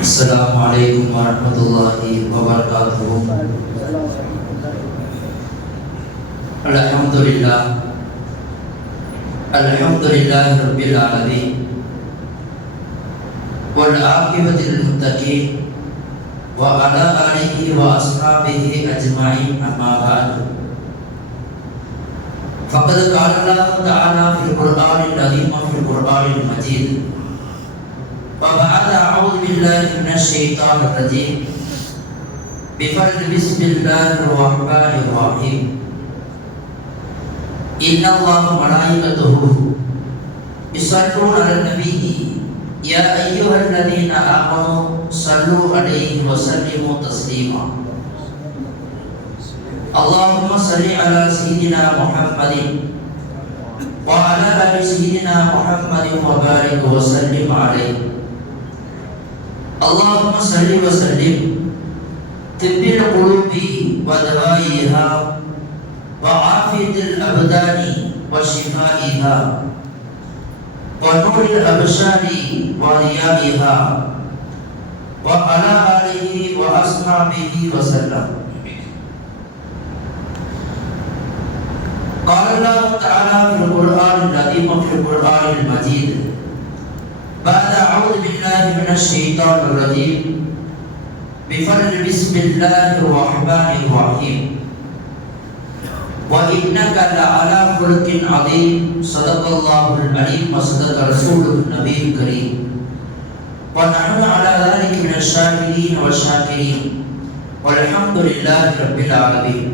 السلام عليكم ورحمة الله وبركاته. الحمد لله رب العالمين والعاقبة للمتقين وعلى آله وأصحابه أجمعين. أما بعد، فقد قال الله تعالى في القرآن العظيم وفي القرآن المجيد: وبعد أعوذ بالله من الشيطان الرجيم بسم الله الرحمن الرحيم. إن الله وملائكته يصلون على النبي يا أيها الذين آمنوا صلوا عليه وسلموا تسليما. اللهم صل على سيدنا محمد وعلى آل سيدنا محمد وبارك وسلم عليه. اللهم صل وسلم طب القلوب ودوائها وعافية الأبدان وشفائها ونور الأبصار وضيائها وعلى آله وأصحابه وسلم. قال الله تعالى في القرآن العظيم وفي القرآن المجيد: بعد أعوذ بالله من الشيطان الرجيم بسم الله الرحمن الرحيم. وإنك لعلى خلق عظيم. صدق الله العليم وصدق رسوله النبي الكريم. ونحن على ذلك من الشاهدين والشاكرين والحمد لله رب العالمين.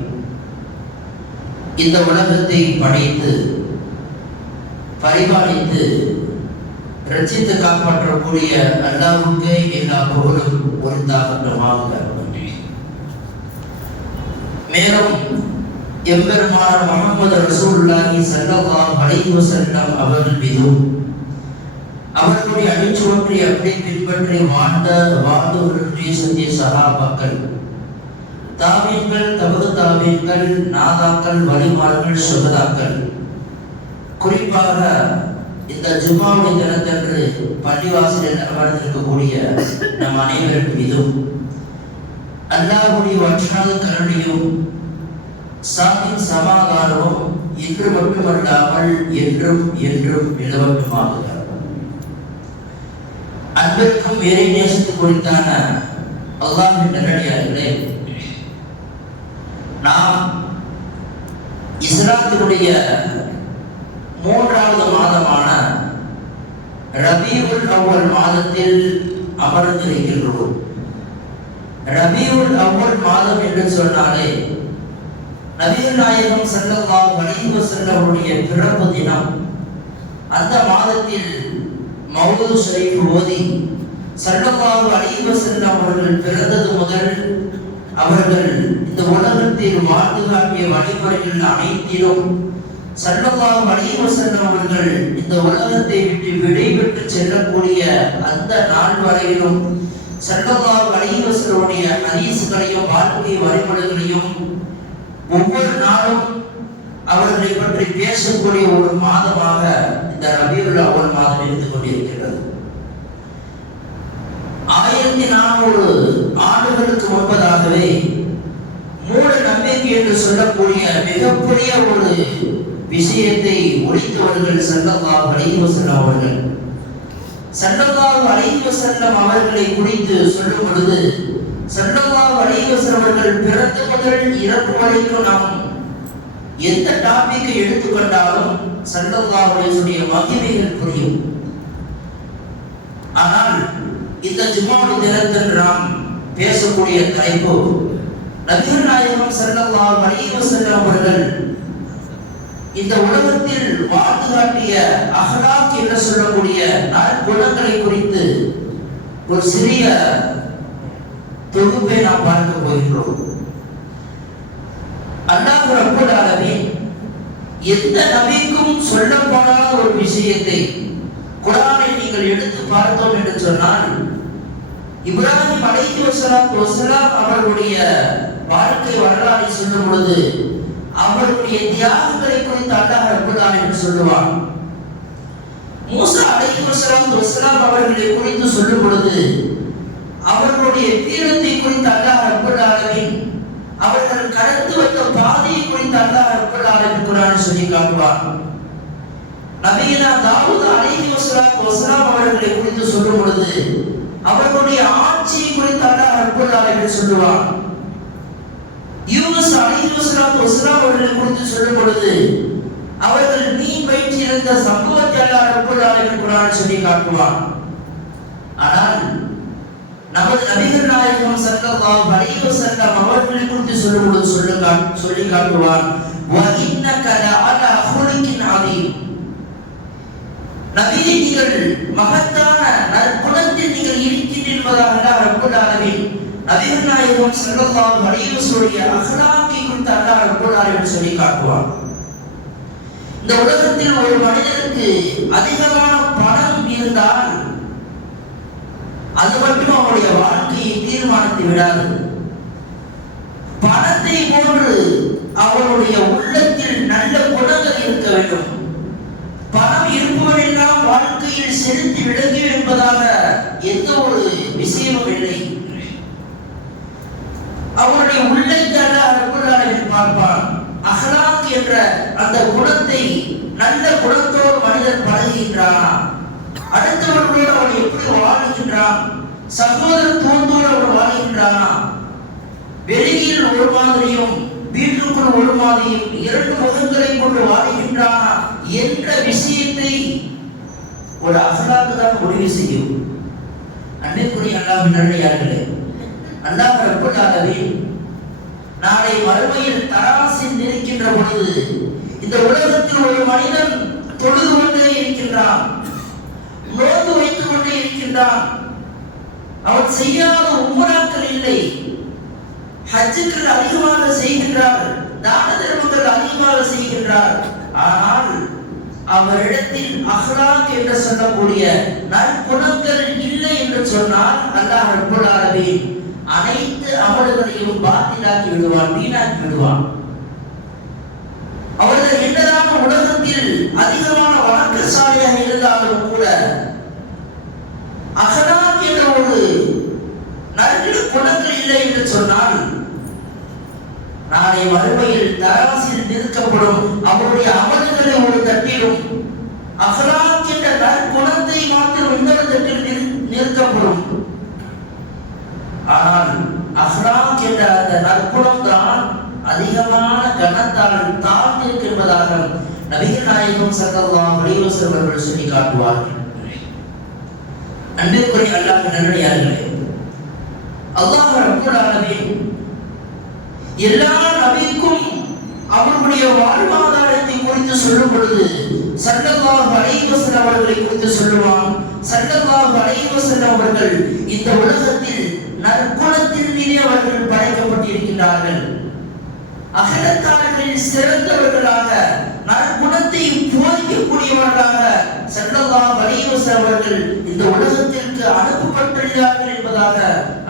இந்த உலகத்தை படைத்து பரிபாலித்து ரட்சித்து காப்பாற்றக்கூடிய அல்லாஹ்வுக்கே எல்லா புகழும் உரித்தாகட்டுமாக. மேலும் எம்பெருமானார் முஹம்மது ரசூலுல்லாஹி ஸல்லல்லாஹு அலைஹி வஸல்லம் அவர்கள் மீதும் அவர்களுடைய அடிச்சுவற்றை அப்படி பின்பற்றி வாழ்ந்தவர்களுடைய சத்திய சஹாபாக்கள், தாபீன்கள், தபு தாபீன்கள், நாதாக்கள், வலிமார்கள், சுஹதாக்கள், குறிப்பாக இந்த ஜும்மாவுடைய தினத்தன்று பள்ளிவாசலில் அமர்ந்திருக்கக்கூடிய நம் அனைவரின் மீதும் அல்லாஹ்வுடைய வற்றாத கருணையும் சாந்தின் சமாதானமும் இன்று மட்டுமல்லாமல் என்றும் என்றும் நிலவட்டுமாக. அன்பிற்கும் வேலை நேசத்து குறித்தான அல்லாஹ்வின் நல்லடியார்களே, நாம் இஸ்லாத்தினுடைய மூன்றாவது மாதமான ரபீஉல் அவ்வல் மாதத்தில் அமர்ந்திருக்கின்றோம். ரபீஉல் அவ்வல் மாதம் என்று சொன்னாலே நபிகள் நாயகம் ஸல்லல்லாஹு அலைஹி வஸல்லம் அவருடைய பிறப்பு தினம். அந்த மாதத்தில் மௌலூத் ஷரீஃப் ஓதி ஸல்லல்லாஹு அலைஹி வஸல்லம் அவர்கள் பிறந்தது முதல் அவர்கள் இந்த உலகத்தில் வாழ்ந்து காட்டிய வழிமுறைகள் அனைத்திலும் ஸல்லல்லாஹு அலைஹி வஸல்லம் அவர்கள் இந்த உலகத்தை விட்டு விடைபெற்று செல்லக்கூடிய அந்த நாள் வரையிலும் ஸல்லல்லாஹு அலைஹி வஸல்லம் ஹதீஸ்களையும் வாழ்க்கை வழிமுறைகளையும் ஒவ்வொரு நாளும் அவர்களை பற்றி பேசக்கூடிய ஒரு மாதமாக இந்த ரபீஉல் அவ்வல் மாதம் இருந்து கொண்டிருக்கிறது. 1400 ஆண்டுகளுக்கு முன்பதாகவே மூட நம்பிக்கை என்று சொல்லக்கூடிய மிகப்பெரிய ஒரு விஷயத்தை ஒழித்தவர்கள் ஸல்லல்லாஹு அலைஹி வஸல்லம் அவர்கள். ஸல்லல்லாஹு அலைஹி வஸல்லம் அவர்களை குறித்து சொல்லும் பொழுது ஸல்லல்லாஹு அலைஹி வஸல்லம் அவர்கள் பிறந்த முதல் இறப்பு வரைக்கும் நாம் எந்த டாபிக்கை எடுத்துக்கொண்டாலும் ஸல்லல்லாஹு அலைஹி வஸல்லம் மகிமைகள் புரியும். ஆனால் இந்த ஜும்மாவுடைய தினத்தில் நாம் பேசக்கூடிய தலைப்பு நபிகள் நாயகம் ஸல்லல்லாஹு அலைஹி வஸல்லம் அவர்கள் இந்த உலகத்தில் வாழ்ந்து காட்டிய அஹ்லாக் என்று சொல்லக்கூடிய நற்குணங்களை குறித்து ஒரு சிறிய தொகுப்பை நாம் பார்க்க போகிறோம். அல்லாஹ் ரப்பல் ஆலமீன் எந்த நபிக்கும் சொல்லப்படாத ஒரு விஷயத்தை குர்ஆனை நீங்கள் எடுத்து பார்த்தோம் என்று சொன்னால், இப்ராஹிம் அலைஹிஸ்ஸலாத்து வஸலாம் அவர்களுடைய வாழ்க்கை வரலாறை சொல்லும் பொழுது அவருடைய தியாகங்களை குறித்து அல்லாஹ் ரப்பல் ஆலமீன் சொல்லுவான். மூசா அலைஹிஸ்ஸலாத்து வஸலாம் அவர்களை குறித்து சொல்லும் பொழுது அவர்களுடைய வீரத்தை குறித்து அல்லாஹ் ரப்பல் ஆலமீன், அவர்கள் கடந்து வந்த பாதையை குறித்து அல்லாஹ் ரப்பல் ஆலமீன் குர்ஆனில் சொல்லி காட்டுவார். நபியினா தாவூத் அலைஹிஸ்ஸலாத்து வஸலாம் அவர்களை குறித்து சொல்லும் பொழுது அவர்களுடைய ஆட்சியை குறித்து அல்லாஹ் ரப்பல் ஆலமீன் சொல்லுவார். யூனுஸ் அலைஹிஸ்ஸலாத்து வஸலாம் அவர்களை குறித்து சொல்லும் பொழுது அவர்கள் மீன் வயிற்றில் இருந்த சம்பவத்தை அல்லாஹ் ரப்பல் ஆலமீன் குர்ஆனில் சொல்லி காட்டுவார். ஆனால் நமது நபிகள் நாயகம் ஸல்லல்லாஹு அலைஹி வஸல்லம் அவர்களை குறித்து சொல்லும் பொழுது சொல்லி காட்டுவார். வ இன்னக லஅலா ஹுலுகின் அதீம். நபியே, நீங்கள் மகத்தான நற்குணத்தில் நீங்கள் இருக்கின்றீர்கள் என்பதாக அல்லாஹ் ரப்பல் ஆலமீன் நபிகள் நாயகம் ஸல்லல்லாஹு அலைஹி வஸல்லம் அக்லாக்கை குறித்து அல்லாஹ் ரப்பல் ஆலமீன் சொல்லி காட்டுவார். இந்த உலகத்தில் ஒரு மனிதனுக்கு அதிகமான பணம் இருந்தால் அது மட்டும் அவருடைய வாழ்க்கையை தீர்மானித்து விடாது. பணத்தை போன்று அவருடைய உள்ளத்தில் நல்ல குணங்கள் இருக்க வேண்டும். பணம் இருப்பவரெல்லாம் வாழ்க்கையில் செலுத்தி விளங்கி என்பதாக எந்த ஒரு விஷயமும் இல்லை. அவருடைய உள்ளத்தை அல்லாஹ் ரப்பல் ஆலமீன் பார்ப்பான். அஹ்லாக் என்ற அந்த குணத்தை, நல்ல குணத்தோடு மனிதன் பழகுகின்றானா, அடுத்தவர்களோடு அவன் எப்படி வாழ்கின்றான், சகோதரத்துவத்தோடு அவன் வாழ்கின்றானா, வெளியில் ஒரு மாதிரியும் வீட்டுக்குள் ஒரு மாதிரியும் இரண்டு முகங்களை கொண்டு வாழ்கின்றானா என்ற விஷயத்தை ஒரு அஹ்லாக் தான் முடிவு செய்யும். அன்பிற்குரிய அல்லாஹ்வின் நல்லடியார்களே, அல்லாஹ் ரப்பல் ஆலமீன் நாளை மறுமையில் தராசில் நிற்கின்ற பொழுது இந்த உலகத்தில் ஒரு மனிதன் தொழுது கொண்டே இருக்கின்றான், நோன்பு வைத்துக் கொண்டே இருக்கின்றான், அவன் செய்யாத உம்ராக்கள் இல்லை, ஹஜ்ஜுக்கள் அதிகமாக செய்கின்றார், தான தர்மங்கள் அதிகமாக செய்கின்றார். ஆனால் அவரிடத்தில் அஹ்லாக் என்று சொல்லக்கூடிய நற்குணங்கள் இல்லை என்று சொன்னால் அல்லாஹ் ரப்பல் ஆலமீன் அனைத்து அமல்களையும் பாத்திலாக்கி விடுவான், வீணாக்கி விடுவான். அவர்கள் என்னதான் உலகத்தில் அதிகமான வணக்கசாலியாக இருந்தாலும் கூட அஹ்லாக் என்ற ஒரு நல்ல குணங்கள் இல்லை என்று சொன்னால் நாளை மறுமையில் தராசில் நிற்கப்படும் அவருடைய அமல்களை ஒரு தட்டிலும் அஹ்லாக் என்ற நற்குணத்தை மாத்திரம் இன்னொரு தட்டில் நிற்கப்படும். ஆனால் அஹ்லாக் என்ற அந்த நற்குணம் தான் அதிகமான கனத்தால் தாழ்ந்திருக்கின்றதாக நபிகள் நாயகம் ஸல்லல்லாஹு அலைஹி வஸல்லம் அவர்கள் சொல்லி காட்டுவார்கள். அன்பிற்குரிய அல்லாஹ்வின் நல்லடியார்களே, அல்லாஹ் ரப்பல் ஆலமீன் எல்லா நபிக்கும் அவருடைய வாழ்வாதாரத்தை குறித்து சொல்லும் பொழுது ஸல்லல்லாஹு அலைஹி வஸல்லம் அவர்களை குறித்து சொல்லுவான். ஸல்லல்லாஹு அலைஹி வஸல்லம் அவர்கள் இந்த உலகத்தில் நற்குணத்திலே அவர்கள் படைக்கப்பட்டிருக்கிறார்கள். அகலத்தாளர்களில் சிறந்தவர்களாக நற்குணத்தை போதிக்கக்கூடியவர்களாக ஸல்லல்லாஹு அலைஹி வஸல்லம் அவர்கள் இந்த உலகத்திற்கு அனுப்பப்பட்டிருக்கிறார்கள் என்பதாக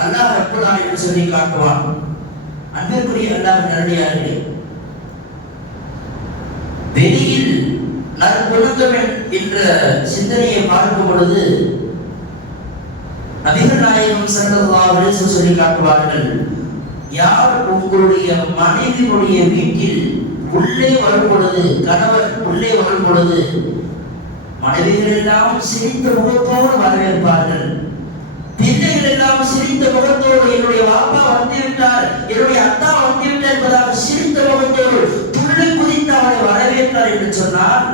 அல்லாஹ் ரப்பல் ஆலமீன் சொல்லி காட்டுவான். அன்பிற்குரிய அல்லாஹ்வின் நல்லடியார்களே, வெளியில் நற்குணங்கள் என்ற சிந்தனையை பார்க்கும் பொழுது நபிகள் நாயகம் ஸல்லல்லாஹு அலைஹி வஸல்லம் சொல்லி காட்டுவார்கள். யார் உங்களுடைய மனைவியுடைய வீட்டில் உள்ளே வரும் பொழுது, கணவர் உள்ளே வரும் பொழுது மனைவிகள் எல்லாம் சிரித்த முகத்தோடு வரவேற்பார்கள், பிள்ளைகள் எல்லாம் சிரித்த முகத்தோடு என்னுடைய அப்பா வந்துவிட்டார், என்னுடைய அத்தா வந்துவிட்டார் என்பதாக சிரித்த முகத்தோடு துள்ளி குதித்து அவரை வரவேற்றார் என்று சொன்னால்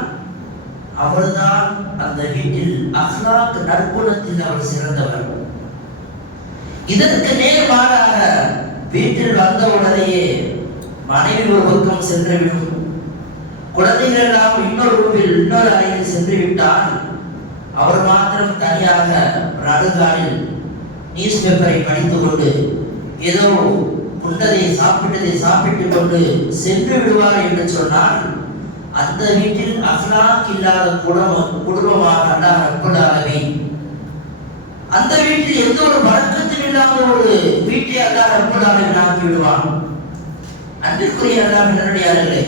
அவர்தான் அந்த வீட்டில் அஹ்லாக் நற்குணத்தில் அவர் சிறந்தவர். இதற்கு நேர்மாறாக வீட்டில் வந்த உடனேயே மனைவி ஒரு பக்கம் சென்றுவிடும், குழந்தைகள் எல்லாம் இன்னொரு ரூமில் இன்னொரு அறையில் சென்று விட்டால் அவர் மாத்திரம் தனியாக நடுகாலில் நியூஸ் பேப்பரை படித்துக் கொண்டு ஏதோ உண்டதை சாப்பிட்டதை சாப்பிட்டுக் கொண்டு சென்று விடுவார் என்று சொன்னால் அந்த வீட்டில் அஹ்லாக் இல்லாத குடும்பமாக அல்லாஹ் ரப்பல் ஆலமீன், அந்த வீட்டில் எந்த ஒரு வழக்கத்தில் இல்லாத ஒரு வீட்டை அல்லாஹ் ரப்பல் ஆலமீன் ஆக்கி விடுவான். அன்பிற்குரிய அல்லாஹ்வின் நல்லடியார்களே,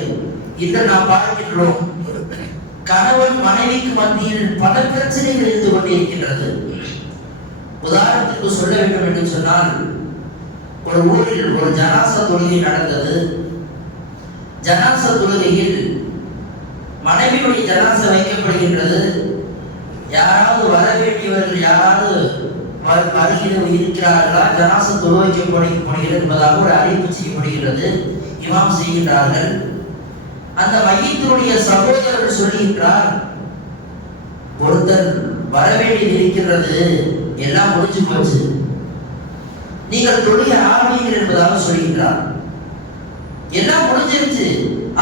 இன்று நாம் பார்க்கின்றோம் கணவன் மனைவிக்கு மத்தியில் பல பிரச்சனைகள் இருந்து கொண்டிருக்கின்றது. உதாரணத்துக்கு சொல்ல வேண்டும் என்று சொன்னால், ஒரு ஊரில் ஒரு ஜனாசா தொழுகை நடந்தது. ஜனாசா தொழுகையில் மனைவியுடைய ஜனாசா வைக்கப்படுகின்றது. யாராவது வர வேண்டியவர்கள் யாராவது வருகிறது இருக்கிறார்களா, ஜனாசா தொழு வைக்கப்படுகிறது என்பதாக ஒரு அறிவிப்பு செய்யப்படுகிறது. இமாம் செய்கின்றார்கள். அந்த மையத்தினுடைய சகோதரர் சொல்லுகின்றார், ஒருத்தர் வர வேண்டியது இருக்கிறது, எல்லாம் முடிஞ்சு போச்சு, நீங்கள் தொழுகை ஆரம்பிங்கள் என்பதாக சொல்கின்றார். எல்லாம் முடிஞ்சிருச்சு.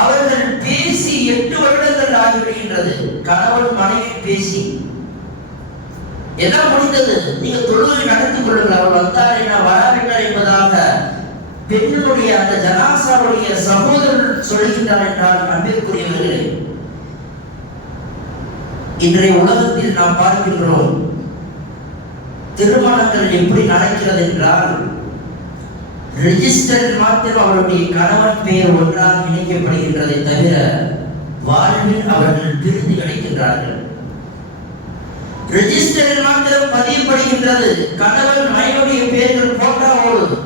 அவர்கள் பேசி 8 வருடங்கள் ஆகிவிடுகின்றது. கணவன் மனைவி பேசி எல்லாம் முடிந்தது, நீங்க தொழுகை நடத்தி கொள்ளுங்கள், அவர் வந்தார் என்ன வராவிட்டார் என்பதாக பெண்ணுடைய அந்த ஜனாசாவுடைய சகோதரர் சொல்கின்றார் என்றால், அன்பிற்குரியவர்களே, இன்றைய உலகத்தில் நாம் பார்க்கின்றோம் திருமணங்கள் எப்படி நடக்கிறது என்றால், ரெஜிஸ்டர் மாத்திரம் அவருடைய கணவன் பெயர் ஒன்றாக இணைக்கப்படுகின்றதை தவிர வாழ்வில் அவர்கள் பிரிந்து கிடைக்கின்றார்கள். ரெஜிஸ்டரில் மாத்திரம் பதியப்படுகின்றது கணவன் மனைவியுடைய பெயர்கள் போட்டாவோடு.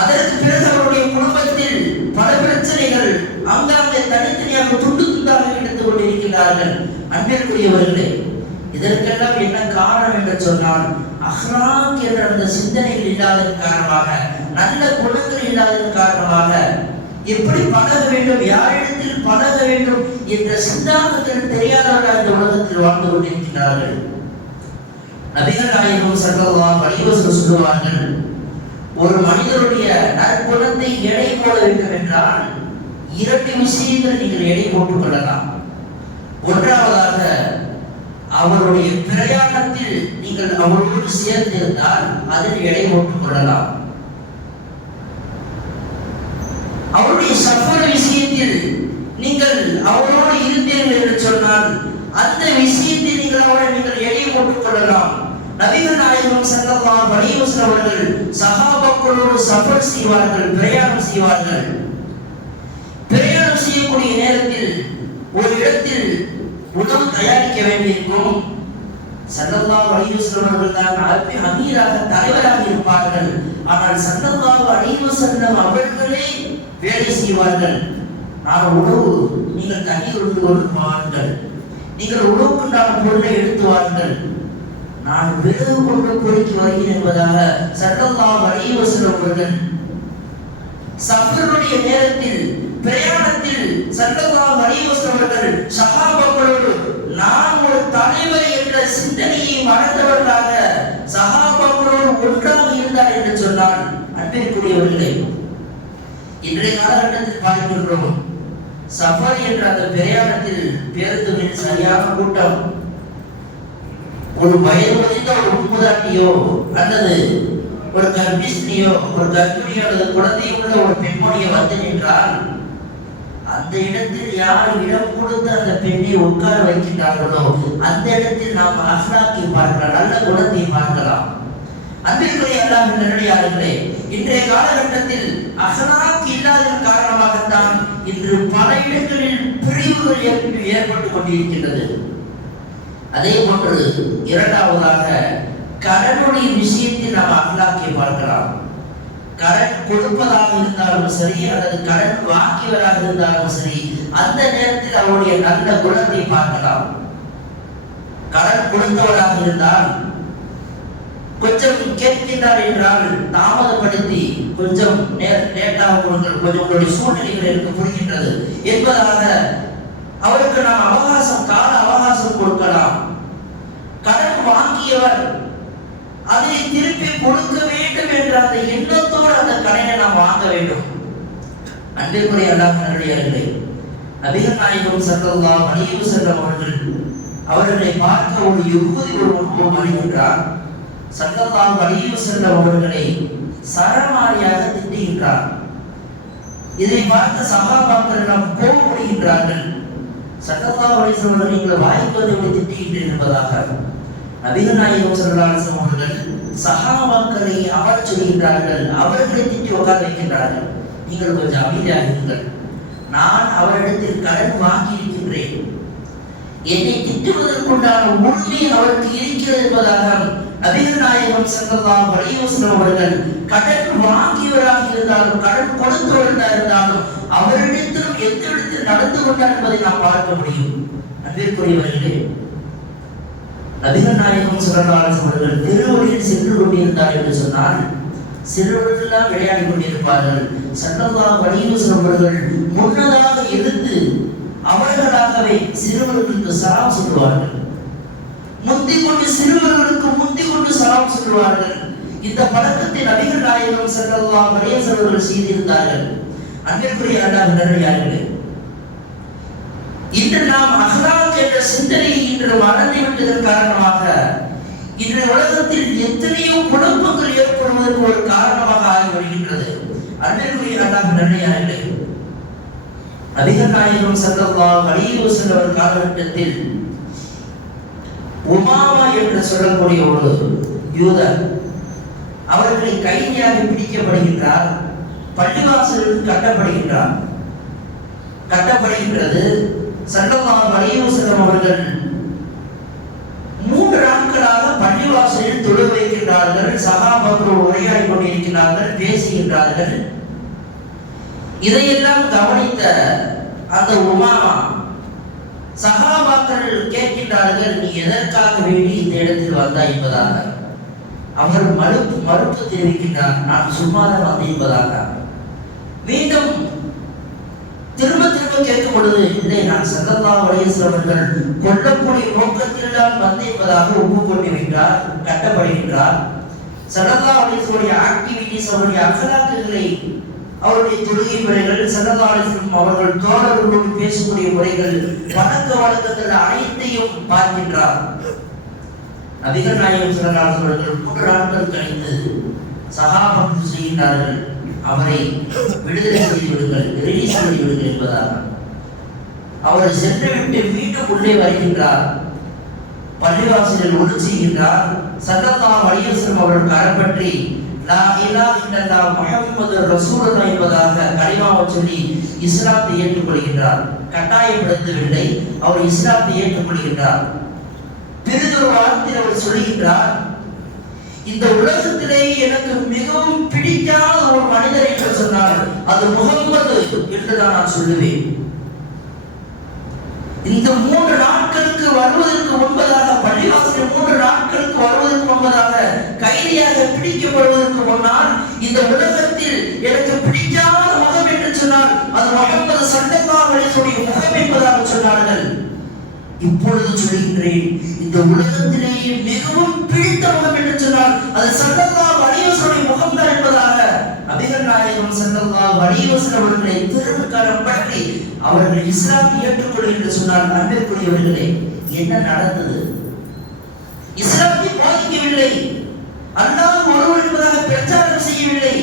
அதற்கு பிறகு அவருடைய குடும்பத்தில் பல பிரச்சனைகள் அங்காங்கே தனித்தனியாக துண்டு துண்டாக எடுத்துக் கொண்டிருக்கிறார்கள். அன்பிற்குரியவர்களே, இதற்கெல்லாம் என்ன காரணம் என்று சொன்னால், அஹ்லாக் என்ற அந்த சிந்தனைகள் இல்லாததன் காரணமாக, நல்ல குணங்கள் இல்லாததன் காரணமாக, எப்படி பழக வேண்டும், யாரிடத்தில் பழக வேண்டும் என்ற சித்தாந்தத்தில் தெரியாதவர்கள் இந்த உலகத்தில் வாழ்ந்து கொண்டிருக்கிறார்கள். நபிகள் நாயகம் ஸல்லல்லாஹு அலைஹி வஸல்லம் சொல்லுவார்கள், ஒரு மனிதருடைய நற்குணத்தை எடை போட வேண்டும் என்றால் 2 விஷயங்கள் நீங்கள் எடை போட்டுக் கொள்ளலாம். ஒன்றாவதாக, அவருடைய பிரயாணத்தில் நீங்கள் அவரோடு சேர்ந்திருந்தால் அதில் எடை போட்டுக் கொள்ளலாம். அவருடைய சஃபர் விஷயத்தில் நீங்கள் அவரோடு இருந்தீர்கள் என்று சொன்னால் அந்த விஷயத்தில் நீங்கள் எடை போட்டுக் கொள்ளலாம். நபிகள் நாயகம் ஸல்லல்லாஹு அலைஹி வஸல்லம் அவர்கள் சஹாபாக்களோடு சஃபர் செய்வார்கள், பிரயாணம் செய்வார்கள். பிரயாணம் செய்யக்கூடிய நேரத்தில் ஒரு இடத்தில் உணவு தயாரிக்க வேண்டியிருக்கும். ஸல்லல்லாஹு அலைஹி வஸல்லம் அவர்கள் தான் அமீராக தலைவராக இருப்பார்கள். ஆனால் ஸல்லல்லாஹு அலைஹி வஸல்லம் அவர்களே வேலை செய்வார்கள். நான் உணவு, நீங்கள் தண்ணீர் கொண்டு வருவார்கள், நீங்கள் உணவுக்குண்டான பொருளை எடுத்து வாருங்கள், நான் விறகு கொண்டு பொறுக்கி வருகிறேன் என்பதாக ஸல்லல்லாஹு அலைஹி வஸல்லம் அவர்கள் சஃபருடைய நேரத்தில், பிரயாணத்தில் ஸல்லல்லாஹு அலைஹி வஸல்லம் அவர்கள் சஹாபாக்களோடு நான் ஒரு தலைவர் என்ற சிந்தனையை மறந்தவர்களாக சஹாபாக்களோடு ஒன்றாக இருந்தார் என்று சொன்னார். அன்பிற்குரியவர்களே, இன்றைய காலகட்டத்தில் பார்க்கின்றோம், சஃபர் என்ற அந்த பிரயாணத்தில் பேருந்துகளில் சரியான கூட்டம். ஒரு வயது முதிர்ந்த ஒரு உட்முதாட்டியோ அல்லது ஒரு கர்ப்பிணியோ, ஒரு கர்ப்பிணியோ அல்லது குழந்தையுள்ள ஒரு பெண்மணியை வந்து நின்றால் அந்த இடத்தில் யார் இடம் கொடுத்து அந்த பெண்ணை உட்கார வைக்கின்றார்களோ அந்த இடத்தில் நாம் அஹ்லாக்கை பார்க்கலாம், நல்ல குணத்தை பார்க்கலாம். அன்பிற்குரிய அல்லாஹ்வின் நல்லடியார்களே, இன்றைய காலகட்டத்தில் அஹ்லாக் இல்லாததன் காரணமாகத்தான் இன்று பல இடங்களில் பிரிவுகள் ஏற்பட்டுக் கொண்டிருக்கின்றது. அதே போன்று இரண்டாவதாக, கடனுடைய விஷயத்தில் நாம் அஹ்லாக்கை பார்க்கலாம். கடன் கொடுப்பதாக இருந்தாலும் சரி அல்லது கடன் வாங்கியவராக இருந்தாலும் சரி, அந்த நேரத்தில் அவருடைய நல்ல குணத்தை பார்க்கலாம். கடன் கொடுத்தவராக இருந்தால் கொஞ்சம் கேட்கின்றார் என்றால் தாமதப்படுத்தி கொஞ்சம் லேட்டாக கொடுங்கள், கொஞ்சம் உங்களுடைய சூழ்நிலைகள் எனக்கு புரிகின்றது என்பதாக அவருக்கு நாம் அவகாசம், கால அவகாசம் கொடுக்கலாம். கடன் வாங்கியவர் அதை திருப்பி கொடுக்க வேண்டும் என்ற அந்த எண்ணத்தோடு அந்த கடனை நாம் வாங்க வேண்டும். அன்பிற்குரிய அல்லாஹ்வின் நல்லடியார்களே, நபிகள் நாயகம் ஸல்லல்லாஹு அலைஹி வஸல்லம் அவர்களை பார்க்க ஒரு யஹூதி ஒருவன் வருகின்றார். ஸல்லல்லாஹு அலைஹி வஸல்லம் அவர்களை சரமாரியாக திட்டுகின்றார். இதை பார்த்த சஹாபாக்கள் எல்லாம் கோபப்படுகின்றார்கள். ஸல்லல்லாஹு அலைஹி வஸல்லம் நீங்கள் வாய்க்கு வந்து திட்டுகின்றீர்கள் என்பதாக நபிகள் நாயகம் ஸல்லல்லாஹு அலைஹி வஸல்லம் அவர்கள் சஹாபாக்களை அமரச் சொல்கின்றார்கள். அவர்களை திட்டி உட்கார வைக்கின்றார்கள். நீங்கள் கொஞ்சம் அமைதியாக இருங்கள், நான் அவரிடத்தில் கடன் வாங்கி இருக்கின்றேன், என்னை திட்டுவதற்குண்டான உரிமை அவருக்கு இருக்கிறது என்பதாக நபிகள் நாயகம் ஸல்லல்லாஹு அலைஹி வஸல்லம் அவர்கள் கடன் வாங்கியவராக இருந்தாலும் கடன் கொடுத்தவராக இருந்தாலும் அவரிடத்திலும் எந்த இடத்தில் நடந்து கொண்டார் என்பதை நாம் பார்க்க முடியும். அன்பிற்குரியவர்களே, நபிகள் நாயகம் ஸல்லல்லாஹு அலைஹி வஸல்லம் அவர்கள் திருவழியில் சென்று கொண்டிருந்தார் என்று சொன்னால் சிறுவர்களெல்லாம் விளையாடி கொண்டிருப்பார்கள். ஸல்லல்லாஹு அலைஹி வஸல்லம் அவர்கள் முன்னதாக எடுத்து அவர்களாகவே சிறுவர்களுக்கு சலாம் சொல்லுவார்கள். முந்திக் கொண்டு சிறுவர்களுக்கு முந்திக் கொண்டு சலாம் சொல்லுவார்கள். இந்த பழக்கத்தை நபிகள் நாயகம் ஸல்லல்லாஹு அலைஹி வஸல்லம் அவர்கள் செய்திருந்தார்கள். அன்பிற்குரிய அல்லாஹ்வின் நல்லடியார்களே, இன்று நாம் அஹ்லாக் என்ற சிந்தனையை இன்று மறந்து விட்டதன் காரணமாக இன்று உலகத்தில் எத்தனையோ குழப்பங்கள் ஏற்படுவதற்கு ஒரு காரணமாக ஆகி வருகின்றது. அன்பிற்குரிய அல்லாஹ்வின் நல்லடியார்களே, நபிகள் நாயகம் ஸல்லல்லாஹு அலைஹி வஸல்லம் காலகட்டத்தில் உமாமா என்று சொல்லக்கூடிய ஒரு யூதர் அவர்களை கைதியாக பிடிக்கப்படுகின்றார். பள்ளிவாசலுக்கு கட்டப்படுகின்றது. ஸல்லல்லாஹு அலைஹி வஸல்லம் அவர்கள் 3 நாட்களாக பள்ளிவாசலில் தொழ வைக்கின்றார்கள். சஹாபாக்கள் உரையாடி கொண்டிருக்கிறார்கள், பேசுகின்றார்கள். இதையெல்லாம் கவனித்த அந்த உமாமா சஹாபாக்கள் கேட்கின்றார்கள், நீ எதற்காக வேண்டி இந்த இடத்தில் வந்தாய் என்பதாக. அவர் மறுப்பு தெரிவிக்கின்றார், நான் சும்மாதான் வந்தேன் என்பதாக. மீண்டும் திரும்ப கேட்கும் பொழுது, இல்லை, நான் ஸல்லல்லாஹு அலைஹி வஸல்லம் அவர்கள் கொல்லக்கூடிய நோக்கத்தில் தான் வந்தேன் என்பதாக ஒப்புக்கொண்டு விட்டார். கட்டப்படுகின்றார். ஸல்லல்லாஹு அலைஹி வஸல்லம் ஆக்டிவிட்டிஸ், அவருடைய அகலாக்குகளை, அவருடைய தொழுகை முறைகள், ஸல்லல்லாஹு அலைஹி வஸல்லம் அவர்கள் தோழர்களோடு பேசக்கூடிய முறைகள், வணக்க வழக்கங்கள் அனைத்தையும் பார்க்கின்றார். நபிகள் நாயகம் ஸல்லல்லாஹு அலைஹி வஸல்லம் 3 நாட்கள் கழித்து சஹாபாக்கள் செய்கின்றார்கள், அவரை விடுதலை செய்து விடுங்கள், ரிலீஸ் செய்து விடுங்கள் என்பதாக. அவர் சென்றுவிட்டு மீண்டும் உள்ளே வருகின்றார். பள்ளிவாசலில் ஒளி செய்கின்றார். ஸல்லல்லாஹு அலைஹி வஸல்லம் அவர்கள் கரப்பற்றி லா இலாஹ இல்லல்லாஹ் முஹம்மது ரசூலுல்லாஹ் என்பதாக கலிமாவை சொல்லி இஸ்லாத்தை ஏற்றுக்கொள்கின்றார். கட்டாயப்படுத்தவில்லை, அவர் இஸ்லாத்தை ஏற்றுக்கொள்கின்றார். பிறிதொரு வார்த்தையில் அவர் சொல்லுகின்றார், இந்த உலகத்திலே எனக்கு மிகவும் பிடிக்காத ஒரு மனிதர் என்று சொன்னார், அது முஹம்மது என்றுதான் நான் சொல்லுவேன். இந்த 3 நாட்களுக்கு வருவதற்கு முன்பதாக, பள்ளிவாசலில் 3 நாட்களுக்கு வருவதற்கு முன்பதாக, கைதியாக பிடிக்கப்படுவதற்கு முன்னால், இந்த உலகத்தில் எனக்கு பிடிக்காத முகம் என்று சொன்னார், அது முஹம்மது ஸல்லல்லாஹு அலைஹி வஸல்லம் முகம் என்பதாக சொன்னார்கள். இப்பொழுது சொல்கின்றேன், இந்த உலகத்திலேயே மிகவும் பிடித்த முகம் என்று சொன்னால் அது ஸல்லல்லாஹு அலைஹி வஸல்லம் முகம்தான் என்பதாக நபிகள் நாயகம் ஸல்லல்லாஹு அலைஹி வஸல்லம் அவர்களை திருக்கரம் பற்றி அவர்கள் இஸ்லாத்தை ஏற்றுக்கொள் என்று சொன்னார். அன்பிற்குரியவர்களே, என்ன நடந்தது? இஸ்லாத்தை போதிக்கவில்லை, அல்லாஹ் ஒருவர் என்பதாக பிரச்சாரம் செய்யவில்லை.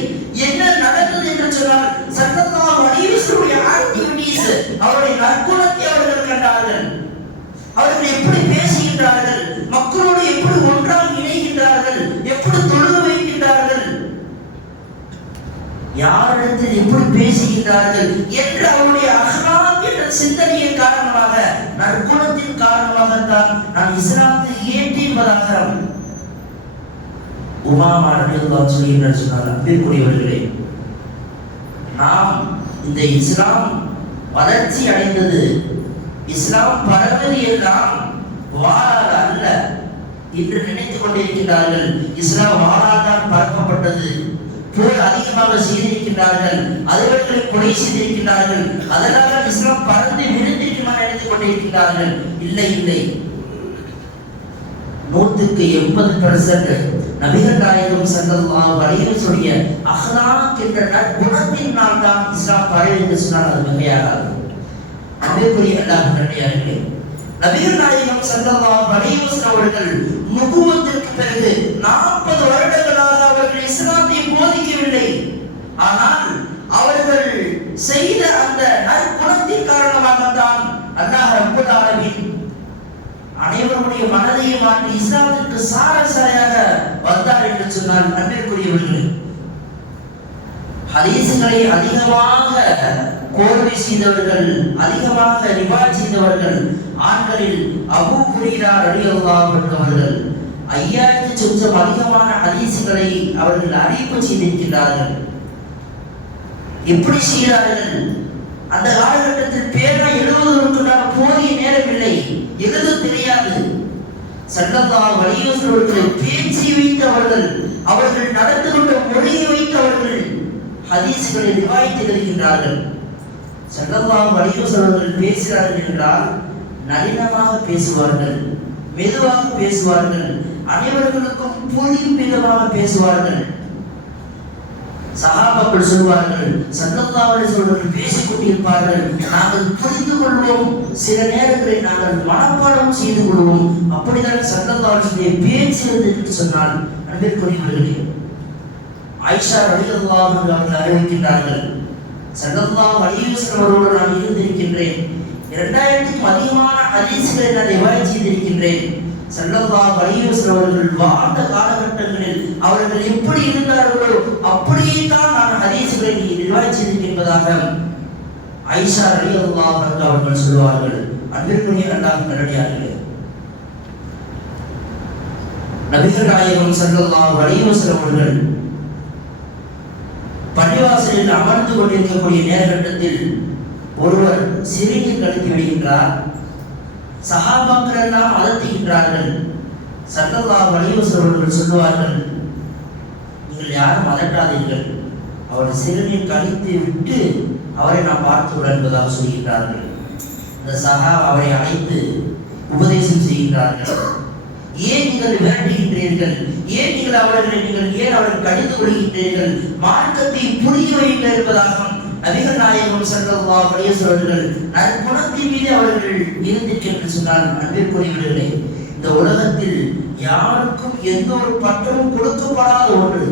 என்ன நடந்தது என்று சொன்னால் ஸல்லல்லாஹு அலைஹி வஸல்லம் ஆக்டிவிட்டீஸ், அவருடைய நற்குணத்தை அவர்கள் கண்டார்கள். அவர்கள் எப்படி பேசுகின்றார்கள், மக்களோடு எப்படி ஒன்றாக இணைகின்றார்கள், எப்படி தொழுக வைக்கின்றார்கள், யாரிடத்தில் எப்படி பேசுகின்றார்கள் என்று அவருடைய அஹ்லாக் என்ற சிந்தனையின் காரணமாக, நற்குணத்தின் காரணமாகத்தான் நான் இஸ்லாத்தை ஏற்றியதாக உமாமா ரலியல்லாஹு சொல்கிறார். சொன்னார், அன்பிற்குரியவர்களே, நாம் இந்த இஸ்லாம் வளர்ச்சி அடைந்தது, இஸ்லாம் பரவது எல்லாம் வாராத அல்ல என்று நினைத்துக் கொண்டிருக்கிறார்கள். இஸ்லாம் வாராதான் பரப்பப்பட்டது, போர் அதிகமாக செய்திருக்கிறார்கள், அதிபர்களை கொலை செய்திருக்கிறார்கள், அதனால இஸ்லாம் பறந்து விழுந்திருக்குமா நினைத்துக் கொண்டிருக்கிறார்கள். இல்லை, 100% நபிகள் நாயகம் ஸல்லல்லாஹு அலைஹி வஸல்லம் அஹ்லாக் என்ற நற்குணத்தினால் தான் இஸ்லாம் பரவி என்று சொன்னால் அது மிகையாகாது. அன்பிற்குரிய அல்லாஹ்வின் நல்லடியார்களே, நபிகள் நாயகம் ஸல்லல்லாஹு அலைஹி வஸல்லம் அவர்கள் நுபுவத்திற்கு பிறகு 40 வருடங்களாக அவர்கள் இஸ்லாத்தை போதிக்கவில்லை. ஆனால் அவர்கள் செய்த அந்த நற்குணத்தின் காரணமாகத்தான் அல்லாஹ் ரப்பல் ஆலமீன் அனைவருடைய மனதையும் மாற்றி இஸ்லாத்திற்கு சாரசாயாக வந்தார் என்று சொன்னால், அன்பிற்குரியவர்களே, ஹதீஸ்களை அதிகமாக கோர்வை செய்தவர்கள், அதிகமாக ரிவாயத் செய்தவர்கள் ஆண்களில் அபூ ஹுரைரா ரலியல்லாஹு அன்ஹு அவர்கள், 5000 சொச்சம் அதிகமான ஹதீஸ்களை அவர்கள் அறிவிப்பு செய்திருக்கிறார்கள். எப்படி செய்கிறார்கள்? அந்த காலகட்டத்தில் பேனா எழுதுவதற்குண்டான போதிய நேரம் இல்லை, எழுத தெரியாது. ஸல்லல்லாஹு அலைஹி வஸல்லம் பேச்சை வைத்து அவர்கள் நடந்து கொண்ட மொழியை வைத்து அவர்கள் ஹதீஸ்களை ரிவாயத் எழுதுகின்றார்கள். ஸல்லல்லாஹு அலைஹி வஸல்லம் பேசுகிறார்கள் என்றால் நளினமாக பேசுவார்கள், மெதுவாக பேசுவார்கள், அனைவர்களுக்கும் புரியும் விதமாக பேசுவார்கள். சஹாபாக்கள் சொல்வார்கள், ஸல்லல்லாஹு அலைஹி வஸல்லம் பேசிக் கொண்டிருப்பார்கள், நாங்கள் புரிந்து கொள்வோம், சில நேரங்களில் நாங்கள் மனப்பாடம் செய்து கொள்வோம். அப்படிதான் ஸல்லல்லாஹு அலைஹி வஸல்லம் பேச்சு என்று சொன்னால் அன்பிற்குரியவர்களே, ஆயிஷா ரலியல்லாஹு அன்ஹா அவர்கள் அறிவிக்கின்றார்கள், ஸல்லல்லாஹு அலைஹி வஸல்லம் அவரோடு நான் இருந்திருக்கின்றேன், 2000க்கும் அதிகமான ஹதீஸ்களை நான் ரிவாயத் செய்திருக்கின்றேன். ஸல்லல்லாஹு அலைஹி வஸல்லம் அவர்கள் வாழ்ந்த காலகட்டங்களில் அவர்கள் எப்படி இருந்தார்களோ அப்படியே தான் நான் ஹதீஸ்களை ரிவாயத் செய்திருக்கிறேன் என்பதாக ஆயிஷா ரலியல்லாஹு அன்ஹா அவர்கள் சொல்வார்கள். அன்பிற்குரிய அல்லாஹ்வின் நல்லடியார்களே, நபிகள் நாயகம் ஸல்லல்லாஹு அலைஹி வஸல்லம் அவர்கள் பள்ளிவாசலில் அமர்ந்து கொண்டிருக்கக்கூடிய நேரகட்டத்தில் ஒருவர் சிறுநீர் கழித்து விடுகின்றார். சஹாபாக்கள் எல்லாம் அதட்டுகின்றார்கள். ஸல்லல்லாஹு அலைஹி வஸல்லம் அவர்கள் சொல்லுவார்கள், நீங்கள் யாரும் அதட்டாதீர்கள், அவர் சிறுநீர் கழித்து விட்டு அவரை நாம் பார்த்து என்பதாக சொல்கின்றார்கள். அந்த அவரை அழைத்து உபதேசம் செய்கின்றார்கள். ஏன் நீங்கள் விரட்டுகின்றீர்கள்? ஏன் நீங்கள் அவர்கள் கடிந்து கொள்கின்றீர்கள்? மார்க்கத்தை புரிய வைக்க இருப்பதாக நபிகள் நாயகம் ஸல்லல்லாஹு அலைஹி வஸல்லம் நற்குணத்தின் மீது அவர்கள் இருந்திருக்கிறார்கள் என்று சொன்னால் அன்பிற்குரியவர்களே, இந்த உலகத்தில் யாருக்கும் எந்த ஒரு பட்டமும் கொடுக்கப்படாத ஒன்று,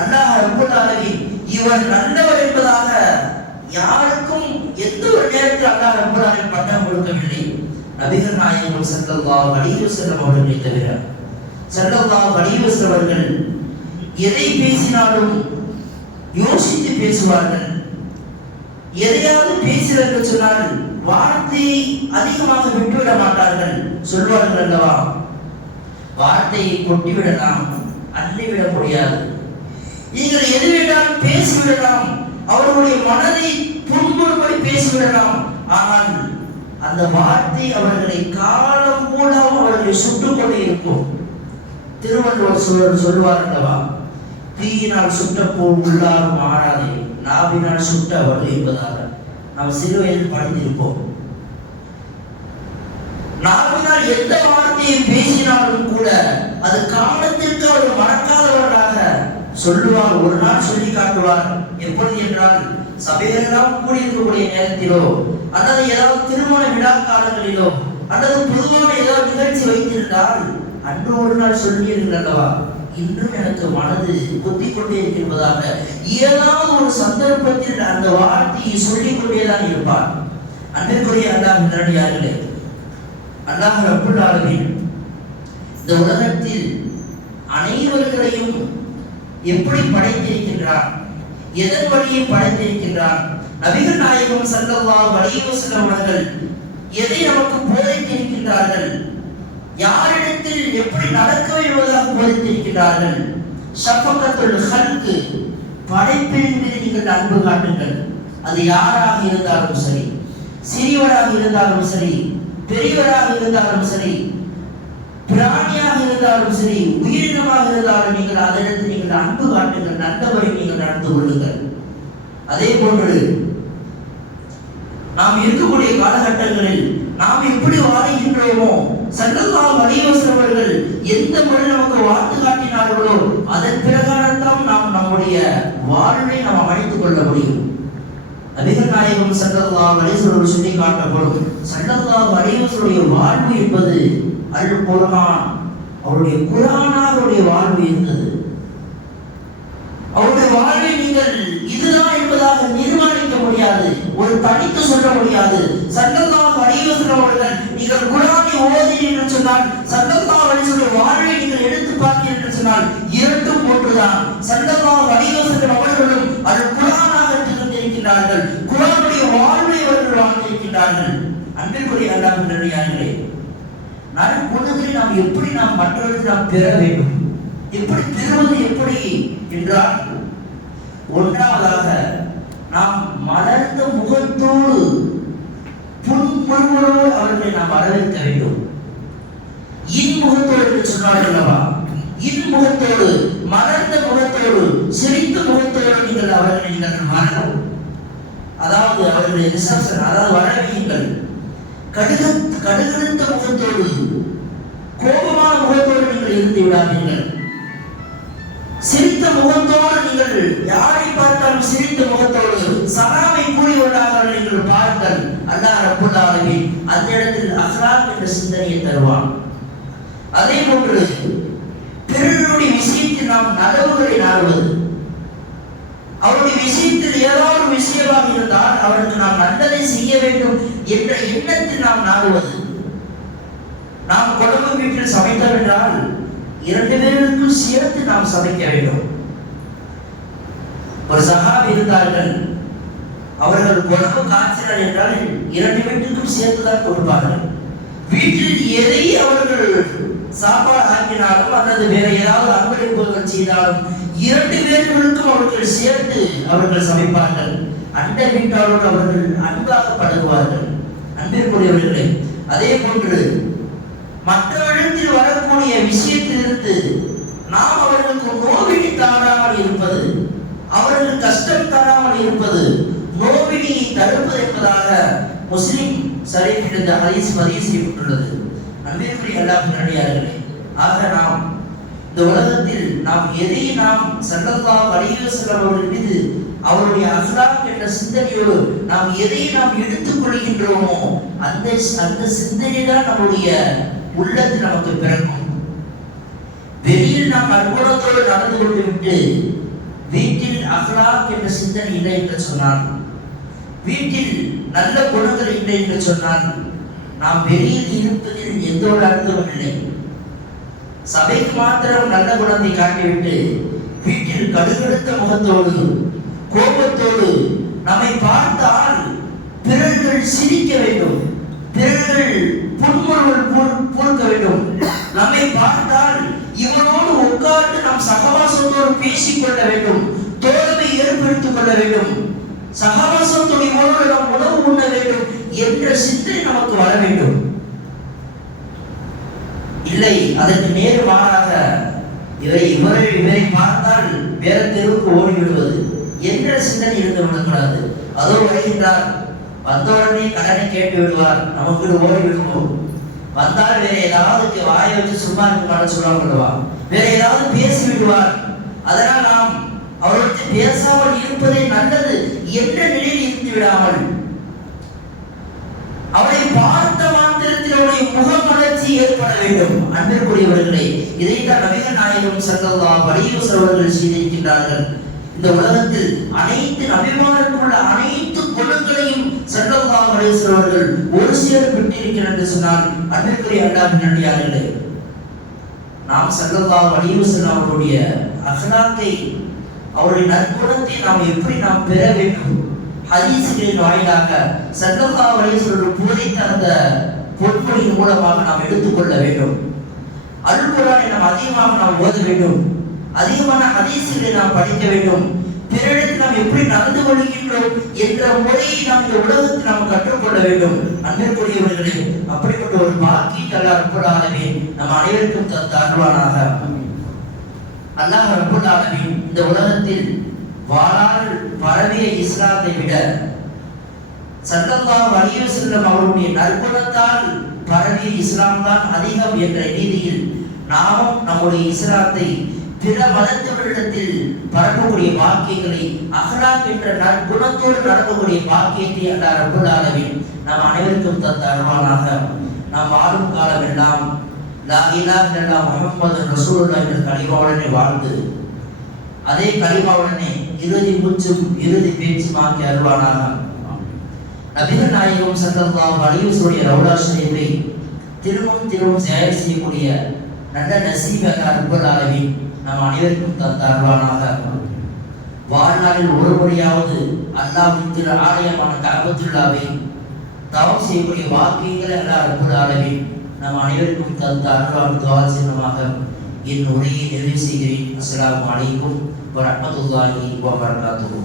அல்லாஹ் ரப்பல் ஆலமீன் இவர் நல்லவர் என்பதாக யாருக்கும் எந்த ஒரு நேரத்தில் அல்லாஹ் ரப்பல் ஆலமீன் பட்டம் கொடுக்கவில்லை. நபிகள் நாயகம் ஸல்லல்லாஹு அலைஹி வஸல்லம் அவர்களை தவிர ஸல்லல்லாஹு அலைஹி வஸல்லம் அவர்கள் எதை பேசினாலும் யோசித்து பேசுவார்கள். எதையாவது பேசுகிறார்கள் சொன்னால் வார்த்தையை அதிகமாக விட்டுவிட மாட்டார்கள். சொல்வார்கள் அல்லவா, வார்த்தையை கொட்டிவிடலாம், அள்ளிவிட முடியாது. நீங்கள் எது வேண்டாலும் பேசிவிடலாம், அவர்களுடைய மனதை புண்படும்படி பேசிவிடலாம். ஆனால் அந்த வார்த்தை அவர்களை காலம் மூலம் அவர்களை சுட்டுக் கொண்டே இருக்கும். திருவள்ளுவர் சொல்வார் அல்லவா, தீயினால் சுட்ட போல் உள்ளாரும் மாறாதே, நாவினால் சுட்ட வடு என்பதாக நாம் சிறு வயதில் படித்திருப்போம். நாவினால் எந்த வார்த்தையை பேசினாலும் கூட அது காலத்திற்கு அவர் மறக்காதவர்களாக சொல்லுவார். ஒரு நாள் சொல்லி காட்டுவார். எப்பொழுது என்றால் சபையெல்லாம் கூடியிருக்கக்கூடிய நேரத்திலோ அல்லது ஏதாவது திருமண விழா காலங்களிலோ அல்லது பொதுவான ஏதாவது நிகழ்ச்சி வைத்திருந்தால் அன்று ஒரு நாள் சொல்லி இருக்கிறல்லவா, இன்றும் எனக்கு மனது கொத்திக் கொண்டே இருக்கின்றதாக ஏதாவது ஒரு சந்தர்ப்பத்தில் அந்த வார்த்தையை சொல்லிக் கொண்டேதான் இருப்பார். அன்பிற்குரிய அல்லாஹ்வின் நல்லடியார்களே, அல்லாஹ் ரப்பல் ஆலமீன் இந்த உலகத்தில் அனைவர்களையும் எப்படி படைத்திருக்கின்றார், எதன் வழியை படைத்திருக்கின்றார், நபிகள் நாயகம் ஸல்லல்லாஹு அலைஹி வஸல்லம் அவர்கள் எதை நமக்கு போதித்திருக்கின்றார்கள், யாரிடத்தில் எப்படி நடக்க என்பதாக போதித்திருக்கிறார்கள். ஷஃபகத்துல் ஹல்க், படைப்பின் மீது நீங்கள் அன்பு காட்டுங்கள். அது யாராக இருந்தாலும் சரி, சிறியவராக இருந்தாலும் சரி, பெரியவராக இருந்தாலும் சரி, பிராணியாக இருந்தாலும் சரி, உயிரினமாக இருந்தாலும் நீங்கள் அதனிடத்தில் நீங்கள் அன்பு காட்டுங்கள், நல்லவரை நீங்கள் நடந்து கொள்ளுங்கள். அதே போன்று நாம் இருக்கக்கூடிய காலகட்டங்களில் நாம் எப்படி வாழ்கின்றோமோ, ஸல்லல்லாஹு அலைஹி வஸல்லம் அவர்கள் எந்த முறை நமக்கு வாழ்த்து காட்டினார்களோ அதன் பிரகாரத்தான் நாம் நம்முடைய வாழ்வை நாம் அமைத்துக் கொள்ள முடியும். நபிகள் நாயகம் ஸல்லல்லாஹு அலைஹி வஸல்லம் சொல்லி காட்டப்படும் ஸல்லல்லாஹு அலைஹி வஸல்லம் வாழ்வு என்பது அல் குர்ஆன், அவருடைய குர்ஆனாக அவருடைய வாழ்வு இருந்தது. அவருடைய வாழ்வை நீங்கள் இதுதான் என்பதாக நிர்மாணிக்க முடியாது, ஒரு தனித்து சொல்ல முடியாது. ஸல்லல்லாஹு அலைஹி வஸல்லம் அவர்கள் நீங்கள் குர்ஆனை ஓதினீர்கள் என்று சொன்னால், ஸல்லல்லாஹு அலைஹி வஸல்லம் வாழ்வை நீங்கள் எடுத்து பார்த்தீர்கள் என்று சொன்னால் இரண்டும் ஒன்றுதான். ஸல்லல்லாஹு அலைஹி வஸல்லம் அவர்களும் அல் குர்ஆனாக இருக்கின்றார்கள், குர்ஆனுடைய வாழ்வை அவர்கள் வாழ்ந்திருக்கின்றார்கள். அன்பிற்குரிய அல்லாஹ்வின் நல்லடியார்களே, நற்குணங்களை நாம் எப்படி மற்றவர்களுக்கு நாம் பெற வேண்டும், எப்படி பெறுவது எப்படி என்றால், ஒன்றாவதாக நாம் மலர்ந்த முகத்தோடு புன்முறுவலோடு அவர்களை நாம் வரவேற்க வேண்டும். இன்முகத்தோடு என்று சொன்னார்கள் அல்லவா, இன்முகத்தோடு மலர்ந்த முகத்தோடு சிரித்த முகத்தோடு நீங்கள் அவர்களை நீங்கள் வரணும். அதாவது அவர்களுடைய ரிசப்ஷன், அதாவது வரவையுங்கள். கடுகடுத்த முகத்தோடு கோபமான முகத்தோடு நீங்கள் இருந்து விடாதீர்கள். சிரித்த முகத்தோடு நீங்கள் யாரை பார்த்தாலும் சிரித்த முகத்தோடு சலாமை கூறியவர்களாக நீங்கள் பாருங்கள். அல்லாஹ் ரப்பல் ஆலமீன் அந்த இடத்தில் அஹ்லாக் என்ற சிந்தனையை தருவான். அதே போன்று பிறருடைய விஷயத்தில் நாம் நலவுகளை நாடுவது, அவருடைய விஷயத்தில் ஏதாவது விஷயமாக இருந்தால் அவருக்கு நாம் நல்லதை செய்ய வேண்டும் என்ற எண்ணத்தில் நாம் நாடுவது. நாம் குடும்ப வீட்டில் சமைத்தோம் என்றால் 2 பேருக்கும் சேர்த்து நாம் சமைக்க வேண்டும். ஒரு சஹாபி இருந்தார்கள், அவர்கள் குழம்பு காய்ச்சினார் என்றால் 2 வீட்டுக்கும் சேர்த்துதான் கொடுப்பார்கள். வீட்டில் எதை அவர்கள் சாப்பாடு ஆக்கினாலும் அல்லது வேற ஏதாவது அன்பளிப்புகள் செய்தாலும் 2 பேர்களுக்கும் அவர்கள் சேர்த்து அவர்கள் சமைப்பார்கள். அண்டை வீட்டாளர்கள் அவர்கள் அன்பாக பழகுவார்கள். அன்பிற்குரியவர்களே, அதே போன்று மற்றவரிடத்தில் வரக்கூடிய விஷயத்திலிருந்து நாம் அவர்களுக்கு நோவினை தாராமல் இருப்பது, அவர்கள் கஷ்டம் தராமல் இருப்பது, நோவினையை தடுப்பது என்பதாக முஸ்லிம் ஷரீஃபில் இந்த ஹதீஸ் பதிவு செய்யப்பட்டுள்ளது. அன்பிற்குரிய அல்லாஹ் நல்லடியார்களே, ஆக நாம் இந்த உலகத்தில் நாம் எதை நாம் ஸல்லல்லாஹு அலைஹி வஸல்லம் அவர்கள் மீது அவருடைய அஹ்லாக் என்ற சிந்தனையோடு நாம் எதை நாம் எடுத்துக் கொள்கின்றோமோ அந்த சிந்தனை தான் நம்முடைய உள்ளத்தில் நமக்கு பிறக்கும். வெளியில் நாம் அற்புதத்தோடு நடந்து கொண்டு விட்டு வீட்டில் அஹ்லாக் என்ற சிந்தனை இல்லை என்று சொன்னார், வீட்டில் நல்ல குணங்கள் இல்லை என்று சொன்னார், நாம் வெளியில் இருப்பதில் எந்த ஒரு அர்த்தமும் இல்லை. சபைக்கு மாத்திரம் நல்ல குணத்தை காட்டிவிட்டு வீட்டில் கடுகடுத்த முகத்தோடு கோபத்தோடு நம்மை பார்த்தால் பிறர்கள் சிரிக்க வேண்டும், பிறர்கள் புன்முறுவல் பூர்க்க வேண்டும். நம்மை பார்த்தால் இவனோடு உட்கார்ந்து நாம் சகவாசத்தோடு பேசிக் கொள்ள வேண்டும், தோழமை ஏற்படுத்திக் கொள்ள வேண்டும், சகவாசத்தோடு இவனோடு நாம் உணவு உண்ண வேண்டும் என்ற சிந்தனை நமக்கு வர வேண்டும். இல்லை, அதற்கு நேர் மாறாக இவரை பார்த்தால் வேற தெருவுக்கு ஓடிவிடுவது என்ற சிந்தனை இருந்து விடக்கூடாது. அதோ வருகின்றார், வந்தவுடனே கடனை கேட்டு விடுவார், நமக்கு ஓடி விடுவோம். வந்தால் வேற ஏதாவது வாயை வச்சு சும்மா இருக்க சொல்லுவா, வேற ஏதாவது பேசி விடுவார். அதனால் நாம் அவர்களுக்கு பேசாமல் இருப்பதே நல்லது என்ற நிலையில் இருந்து விடாமல் அவரை பார்த்த மாத்திரத்தில் அவருடைய முகமலர்ச்சி ஏற்பட வேண்டும். அன்பிற்குரியவர்களே, இதைத்தான் நபிகள் நாயகம் ஸல்லல்லாஹு அலைஹி வஸல்லம் அவர்கள் செய்திருக்கின்றார்கள். இந்த உலகத்தில் அனைத்து நபிமார்களுக்குள்ள அனைத்து குணங்களையும் ஸல்லல்லாஹு அலைஹி வஸல்லம் அவர்கள் ஒரு சேர பெற்றிருக்கிறார் என்று சொன்னால், அன்பிற்குரிய அல்லாஹ்வின் நல்லடியார்களே, நாம் ஸல்லல்லாஹு அலைஹி வஸல்லம் அவருடைய அஹ்லாக்கை, அவருடைய நற்குணத்தை நாம் எப்படி நாம் பெற வேண்டும், ஹதீஸ்களின் வாயிலாக ஸல்லல்லாஹு அலைஹி வஸல்லம் போதித்த அந்த பொன்மொழியின் மூலமாக நாம் எடுத்துக்கொள்ள வேண்டும். அல் குர்ஆனை நாம் அதிகமாக நாம் ஓத வேண்டும், அதிகமான ஹதீஸ்களை நாம் படிக்க வேண்டும், பிறரிடத்தில் நாம் எப்படி நடந்து கொள்கின்றோம் என்ற முறையை நாம் இந்த உலகத்தில் நாம் கற்றுக்கொள்ள வேண்டும். அன்பிற்குரியவர்களே, அப்படிப்பட்ட ஒரு பாக்கியத்தை அல்லாஹ் ரப்பல் ஆலமீன் நம் அனைவருக்கும் தருவானாக. அல்லாஹ் ரப்பல் ஆலமீன் இந்த உலகத்தில் வாழால் பரவிய இஸ்லாத்தை விட ஸல்லல்லாஹு அலைஹி வஸல்லம் அவருடைய நற்குணத்தால் பரவிய இஸ்லாம் தான் அதிகம் என்ற ரீதியில் நாமும் நம்முடைய இஸ்லாத்தை பிற மதத்தவர்களிடத்தில் பரப்பக்கூடிய பாக்கியங்களை, அஹ்லாக் என்ற நற்குணத்தோடு நடக்கக்கூடிய பாக்கியத்தை அல்லாஹ் ரப்பல் ஆலமீன் நம் அனைவருக்கும் தருவானாக. நாம் வாழும் காலம் எல்லாம் லா இலாஹ இல்லல்லாஹ் முஹம்மது ரசூலுல்லாஹ் என்ற கலிமாவுடனே வாழ்ந்து அதே கலிமாவுடனே இறுதி மூச்சும் இறுதி பேச்சுமாக்கி அருள்வானாக. நபிகள் நாயகம் ஸல்லல்லாஹு அலைஹி வஸல்லம் ரவுலா ஷரீஃபை திரும்பவும் சேவை செய்யக்கூடிய நல்ல நசீப அல்லாஹ் ரப்பல் ஆலமீன் நம் அனைவருக்கும் தருவானாக. வாழ்நாளில் ஒரு முறையாவது அல்லாஹ்வின் திரு ஆலயமான கஅபத்துல்லாவை தவம் செய்யக்கூடிய வாக்கியங்களை அல்லாஹ் ரப்பல் ஆலமீன் நம் அனைவருக்கும் தந்த அருளால் துஆ சின்னமாக என் உரையை நிறைவு செய்கிறேன். அஸ்ஸலாமு அலைக்கும் வரஹ்மத்துல்லாஹி வபரகாத்துஹு.